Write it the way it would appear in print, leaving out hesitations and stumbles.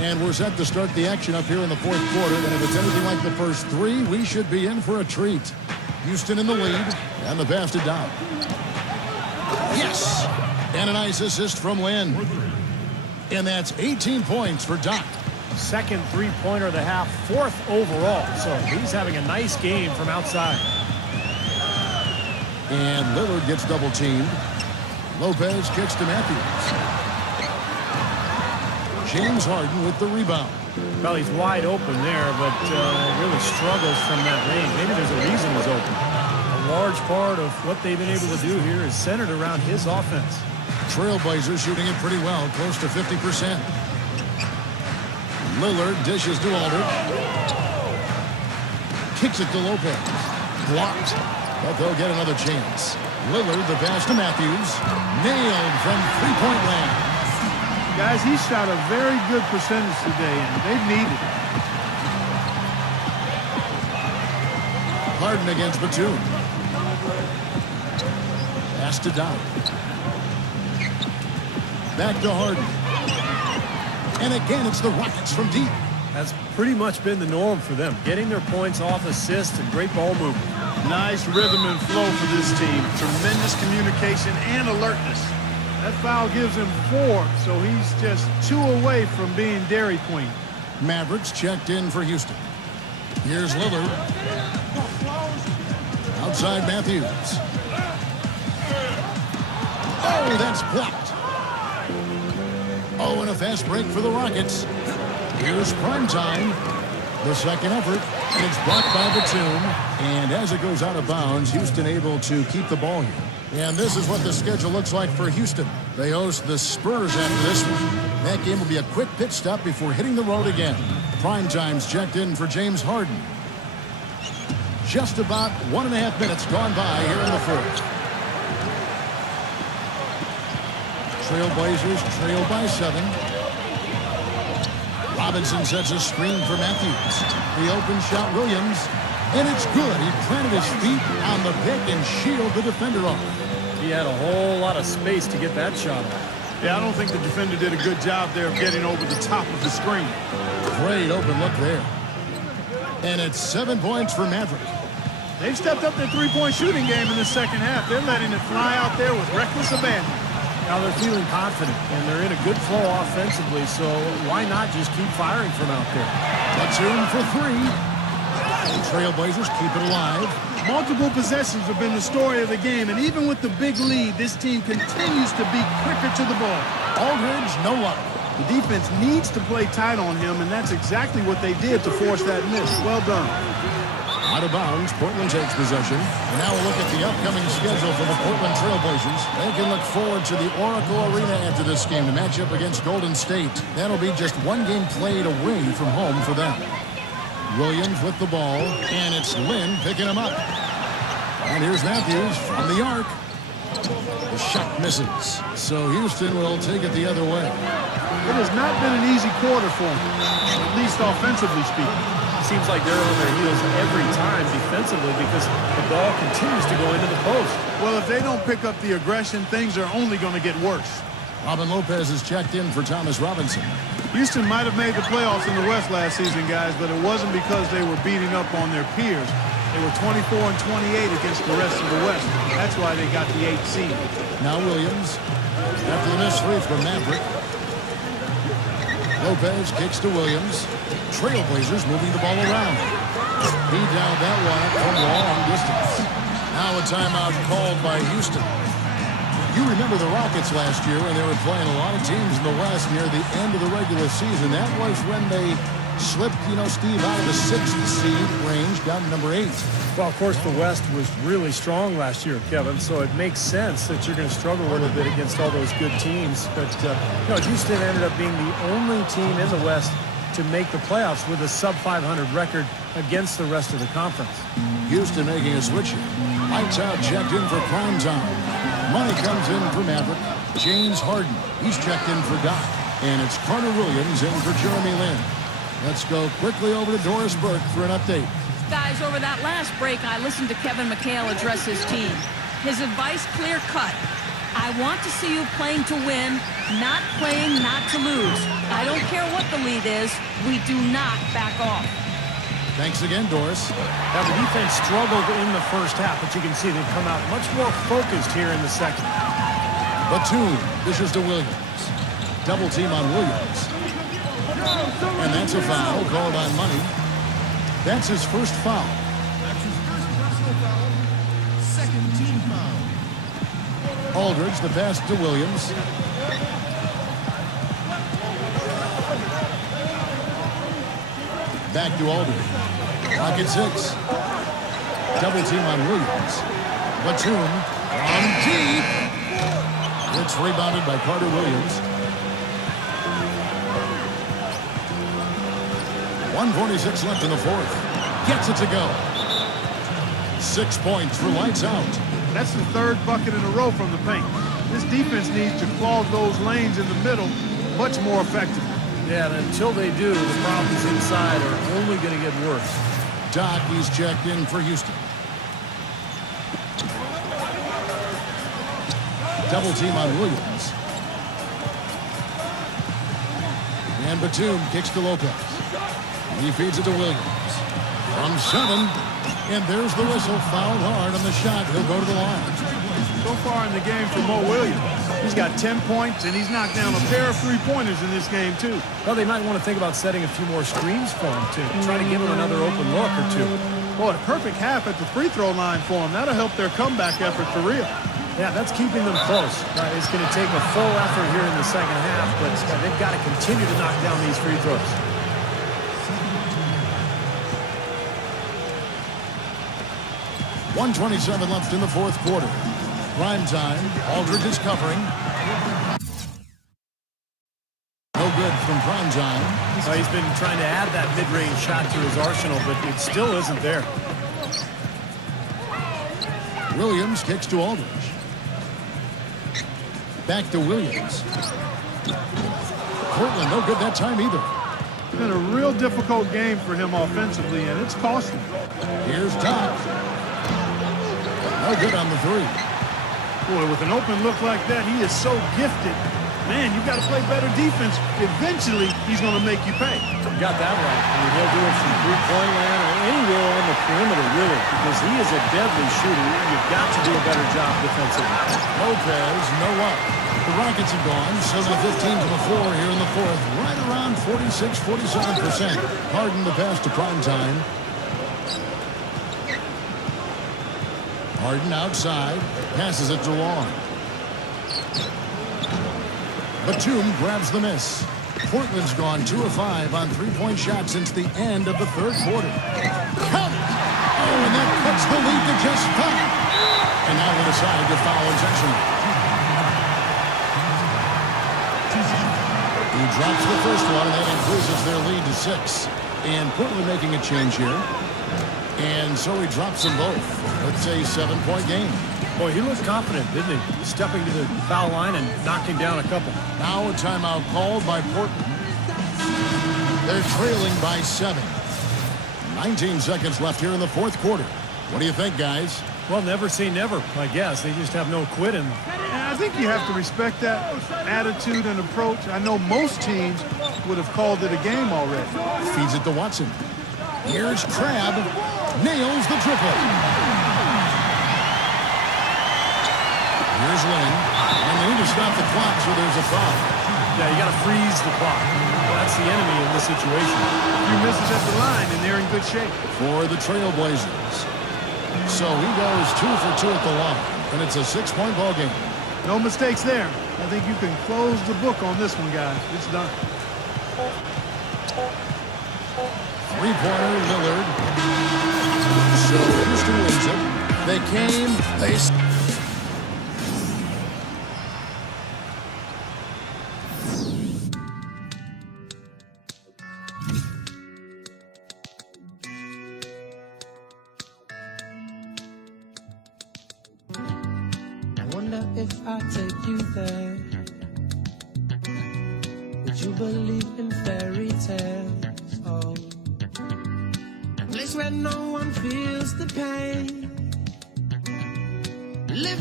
And we're set to start the action up here in the fourth quarter. And if it's anything like the first three, we should be in for a treat. Houston in the lead. And the pass to Doc. Yes! And a nice assist from Lynn. And that's 18 points for Doc. Second three-pointer of the half, fourth overall. So he's having a nice game from outside. And Lillard gets double-teamed. Lopez kicks to Matthews. James Harden with the rebound. Well, he's wide open there, but really struggles from that range. Maybe there's a reason he's open. A large part of what they've been able to do here is centered around his offense. Trailblazers shooting it pretty well, close to 50%. Lillard dishes to Aldridge. Kicks it to Lopez. Blocked, but they'll get another chance. Lillard, the pass to Matthews. Nailed from three-point land. Guys, he shot a very good percentage today, and they've needed it. Harden against Batum. Pass to Doc. Back to Harden. And again, it's the Rockets from deep. That's pretty much been the norm for them, getting their points off assists and great ball movement. Nice rhythm and flow for this team. Tremendous communication and alertness. That foul gives him 4, so he's just 2 away from being Dairy Queen. Mavericks checked in for Houston. Here's Lillard. Outside Matthews. Oh, that's blocked. Oh, and a fast break for the Rockets. Here's Primetime. The second effort, and it's blocked by Batum. And as it goes out of bounds, Houston able to keep the ball here. And this is what the schedule looks like for Houston. They host the Spurs after this one. That game will be a quick pit stop before hitting the road again. Primetime's checked in for James Harden. Just about 1.5 minutes gone by here in the fourth. Trailblazers trail by 7. Robinson sets a screen for Matthews. The open shot, Williams. And it's good. He planted his feet on the pick and shielded the defender off. He had a whole lot of space to get that shot off. Yeah, I don't think the defender did a good job there of getting over the top of the screen. Great open look there. And it's 7 points for Maverick. They've stepped up their three-point shooting game in the second half. They're letting it fly out there with reckless abandon. Now they're feeling confident, and they're in a good flow offensively, so why not just keep firing from out there? Batum for 3. The Trailblazers keep it alive. Multiple possessions have been the story of the game, and even with the big lead, this team continues to be quicker to the ball. Aldridge, no luck. The defense needs to play tight on him, and that's exactly what they did to force that miss. Well done. Out of bounds, Portland takes possession. And now we'll look at the upcoming schedule for the Portland Trailblazers. They can look forward to the Oracle Arena after this game to match up against Golden State. That'll be just one game played away from home for them. Williams with the ball, and it's Lynn picking him up. And here's Matthews from the arc. The shot misses. So Houston will take it the other way. It has not been an easy quarter for them, at least offensively speaking. Seems like they're on their heels every time defensively because the ball continues to go into the post. Well, if they don't pick up the aggression, things are only going to get worse. Robin Lopez is checked in for Thomas Robinson. Houston might have made the playoffs in the West last season, guys, but it wasn't because they were beating up on their peers. They were 24 and 28 against the rest of the West. That's why they got the 8th seed. Now Williams, after the missed free from Maverick. Lopez kicks to Williams. Trailblazers moving the ball around. He downed that one from long distance. Now a timeout called by Houston. You remember the Rockets last year when they were playing a lot of teams in the West near the end of the regular season. That was when they slipped, Steve, out of the 6th seed range down to number 8. Well, of course, the West was really strong last year, Kevin, so it makes sense that you're going to struggle a little bit against all those good teams. But, Houston ended up being the only team in the West to make the playoffs with a sub-500 record against the rest of the conference. Houston making a switch here. Lights out, checked in for Primetime. Money comes in for Maverick. James Harden, he's checked in for Doc. And it's Carter Williams in for Jeremy Lin. Let's go quickly over to Doris Burke for an update. Guys, over that last break, I listened to Kevin McHale address his team. His advice clear-cut. I want to see you playing to win, not playing not to lose. I I don't care what the lead is, we do not back off. Thanks again, Doris. Now, the defense struggled in the first half, but you can see they've come out much more focused here in the second. Batum dishes to Williams. Double team on Williams. And that's a foul called on Money. That's his first foul. That's his first personal foul. Second team foul. Aldridge, the pass to Williams. Back to Aldridge. Clock at 6. Double team on Williams. Batum from deep. It's rebounded by Carter Williams. 1:46 left in the fourth. Gets it to go. 6 points for lights out. That's the third bucket in a row from the paint. This defense needs to clog those lanes in the middle much more effectively. Yeah, and until they do, the problems inside are only going to get worse. Doc, he's checked in for Houston. Double team on Williams. And Batum kicks to Lopez. He feeds it to Williams. From 7. And there's the whistle. Fouled hard on the shot. He'll go to the line. So far in the game for Mo Williams, he's got 10 points, and he's knocked down a pair of three-pointers in this game, too. Well, they might want to think about setting a few more screens for him, too. Try to give him another open look or two. Boy, a perfect half at the free throw line for him. That'll help their comeback effort for real. Yeah, that's keeping them close. It's going to take a full effort here in the second half, but they've got to continue to knock down these free throws. .127 left in the fourth quarter. Prime time. Aldridge is covering. No good from prime time. So he's been trying to add that mid-range shot to his arsenal, but it still isn't there. Williams kicks to Aldridge. Back to Williams. Portland, no good that time either. It's been a real difficult game for him offensively, and it's costing. Here's Doc. No good on the three. Boy, with an open look like that, he is so gifted. Man, you've got to play better defense. Eventually, he's going to make you pay. You got that right. I mean, he'll do it from three-point land or anywhere on the perimeter, really, because he is a deadly shooter. You've got to do a better job defensively. Lopez, no up. The Rockets have gone 7-15 to the floor here in the fourth. Right around 46-47%. Harden the pass to prime time. Harden outside, passes it to Long. Batum grabs the miss. Portland's gone 2 of 5 on three-point shots since the end of the third quarter. Count it! Oh, and that cuts the lead to just 5. And now they decide to foul intentionally. He drops the first one, and that increases their lead to 6. And Portland making a change here. And so he drops them both. Let's say 7-point game. Boy, he looked confident, didn't he? Stepping to the foul line and knocking down a couple. Now a timeout called by Portland. They're trailing by 7. 19 seconds left here in the fourth quarter. What do you think, guys? Well, never say never, I guess. They just have no quit in them. And I think you have to respect that attitude and approach. I know most teams would have called it a game already. Feeds it to Watson. Here's Crabbe. Nails the triple. Here's Lynn. And they need to stop the clock, so there's a foul. Yeah, you got to freeze the clock. That's the enemy in this situation. A few misses at the line, and they're in good shape. For the Trailblazers. So he goes 2 for 2 at the line, and it's a 6-point ball game. No mistakes there. I think you can close the book on this one, guys. It's done. Three-pointer, Lillard. So Houston wins it. They came, they... I wonder if I take you there. Would you believe in fairy tales? Oh, a place where no one feels the pain. Living